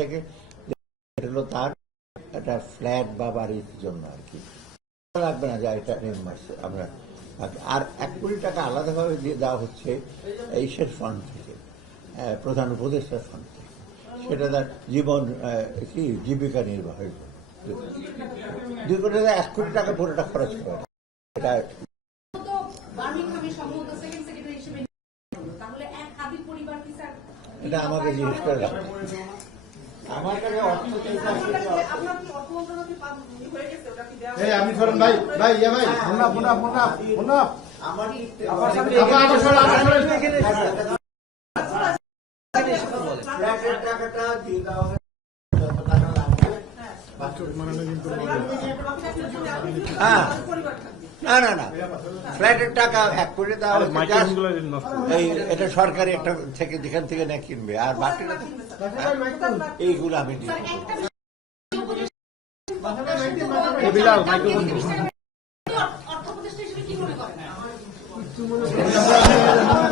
থেকে হলো তার একটা ফ্ল্যাট বা বাড়ির জন্য আর কি লাগবে না, যা এটা আমরা। আর 1 কোটি টাকা আলাদাভাবে দিয়ে দেওয়া হচ্ছে এইসের ফান্ড থেকে, প্রধান উপদেষ্টার ফান্ড থেকে, সেটা তার জীবিকা নির্বাহের জন্য। 2 কোটি টাকা 1 কোটি টাকা পুরোটা খরচ করে এটা। এটা আমাকে জিজ্ঞেস করে আমার কাছে আমি ধরেন ভাই ভাই ইয়া ভাই টাকাটা দিয়ে দেওয়া হয়। না ফ্ল্যাটের টাকা 1 কোটি দেওয়া এটা সরকারি একটা থেকে যেখান থেকে না কিনবে, আর বাকিটা এইগুলো আমি দিই।